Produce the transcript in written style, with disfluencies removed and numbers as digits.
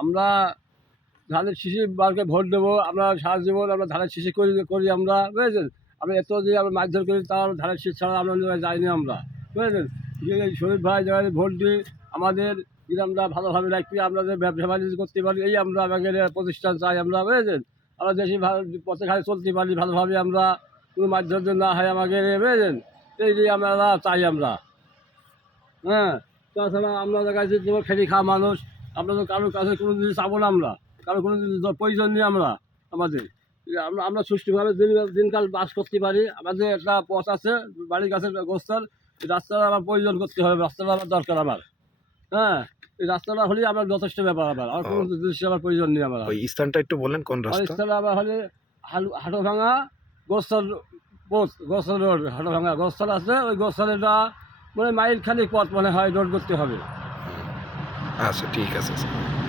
আমরা ধানের শীষে বারকে ভোট দেবো, আমরা সারা জীবন আমরা ধানের শীষে করি আমরা, বুঝেছেন। আমরা এত যে আমরা মারধর করি, তার ধানের শীষ ছাড়া আমরা যাইনি আমরা, বুঝেছেন। এই শরীফ ভাই যারা ভোট দিই আমাদের গ্রামটা ভালোভাবে রাখি, আমরা যে ব্যবসা বাণিজ্য করতে পারি, এই আমরা আমাদের প্রতিষ্ঠান চাই আমরা, বুঝেছেন। আমরা দেশে ভালো পথে ঘাটে চলতে পারি ভালোভাবে, আমরা কোনো মারধর না হয় আমাদের, বুঝেছেন। এই যে আমরা চাই আমরা, হ্যাঁ। তাছাড়া আমরা কাছে তোমার খেটে খাওয়া মানুষ, আমরা তো কারোর কাছে কোনো জিনিস চাবো না, আমরা কারো কোনো জিনিস প্রয়োজন নেই আমরা আমাদের। আমরা আমরা সুষ্ঠুভাবে দিনকাল বাস করতে পারি। আমাদের একটা পথ আছে বাড়ির কাছে গোস্তার, এই রাস্তাটা আমার প্রয়োজন করতে হবে, রাস্তাটা আমার দরকার আমার, হ্যাঁ। এই রাস্তাটা হলেই আমার যথেষ্ট ব্যাপার, আমার কোনো জিনিস আমার প্রয়োজন নেই আমার। ওই স্থানটা একটু বলেন কোন রাস্তা? স্থানটা আবার হলে হাটো ভাঙা গোস্তার পোস্ট, গোস্তার রোড, হাটো ভাঙা গোস্তার আছে, ওই গোস্তারটা মানে মাইল খানিক পথ মনে হয় রোড করতে হবে। আচ্ছা, ঠিক আছে স্যার।